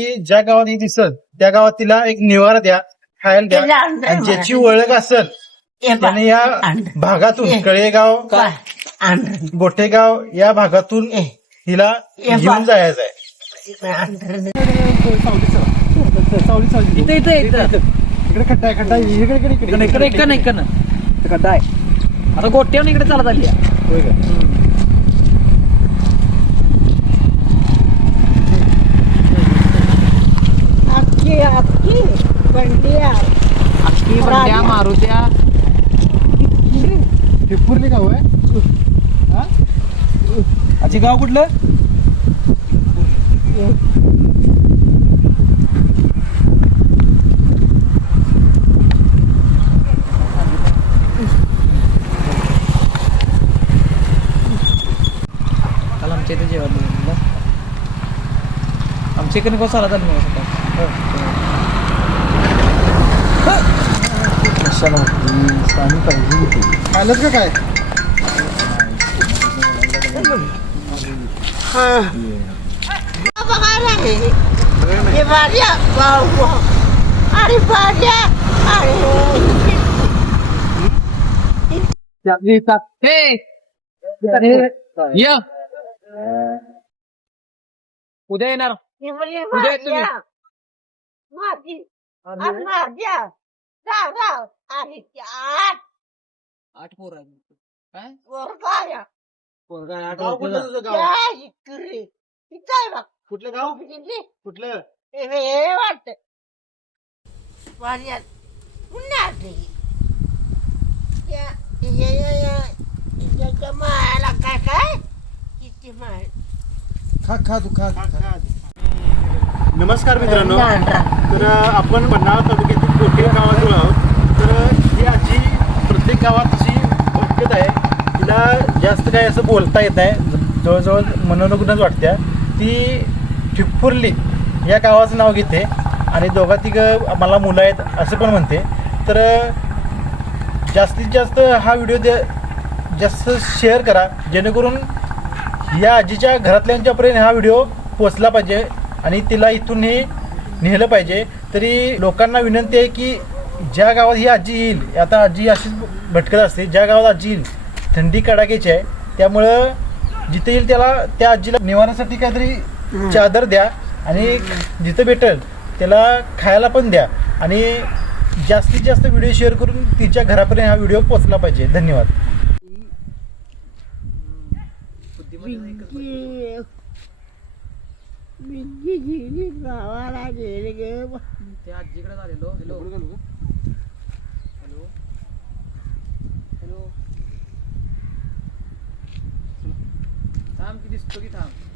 की ज्या गावात ही दिसत त्या गावात तिला एक निवारा द्या खायला द्या आणि ज्याची ओळख असेल त्याने या भागातून कळेगाव गोटेगाव या भागातून हिला घेऊन जायचं आहे इथं इथं इथं. इकडे खड्डा आहे, खड्डा आहे. इकडे इकडे इकडे. इकडे इकडे इकडे. इकडे खड्डा आहे. आता गोट्यावर इकडे चालत आली. आहे. होय का? अक्की अक्की बंडिया. अख्खी बंड्या मारुत्या टिपूर्ली गाव आहे हा? आजी गाव कुठलं? आमच्या इथे जेवण आमच्या इकडे कसं आला मग आलंच का काय? बघायला रे हे भाज्या वाव वाव. अरे भाज्या अरे. या. उद्या येणार. हे म्हणजे उद्या माझी आणि त्या आठ. पोर काय? वर बाया गाव कुठलं तुझं गाव? त्या इकडे. इथं आहे बघ. कुठलं गाव? कुठलं? हे वाटत वाड्यात उन्हात या या या या याच्या मायाला काय काय? किती माय खा खा तू खा खा. नमस्कार मित्रांनो. तर आपण बन्नाळ तालुक्यातील कोटे गावाजवळ आहोत? प्रत्येक गावात अशी आहे. तिला जास्त काही असं बोलता येत नाही. जवळजवळ मनोनुग्नच वाटत्या. ती ठिप्पुर्ली या गावाचं नाव घेते आणि दोघा तिघं मला मुलं आहेत असं पण म्हणते. तर जास्तीत जास्त हा व्हिडिओ द्या जास्त शेअर करा. जेणेकरून या आजीच्या घरातल्यांच्यापर्यंत हा व्हिडिओ पोचला पाहिजे आणि तिला इथून हे नेलं पाहिजे. तरी लोकांना विनंती आहे की ज्या गावात ही आजी येईल आता आजी अशीच भटकत असते ज्या गावात आजी येईल थंडी कडाक्याची आहे त्यामुळं जिथे येईल त्याला त्या आजीला निवारासाठी काहीतरी चादर द्या आणि जिथं भेटेल त्याला खायला पण द्या. आणि जास्तीत जास्त व्हिडिओ शेअर करून तिच्या घरापर्यंत हा व्हिडिओ पोचला पाहिजे. धन्यवाद. गावाला गेले गे त्या आजीकडे आलेलो. हॅलो. थांब की दिसतो की थांब.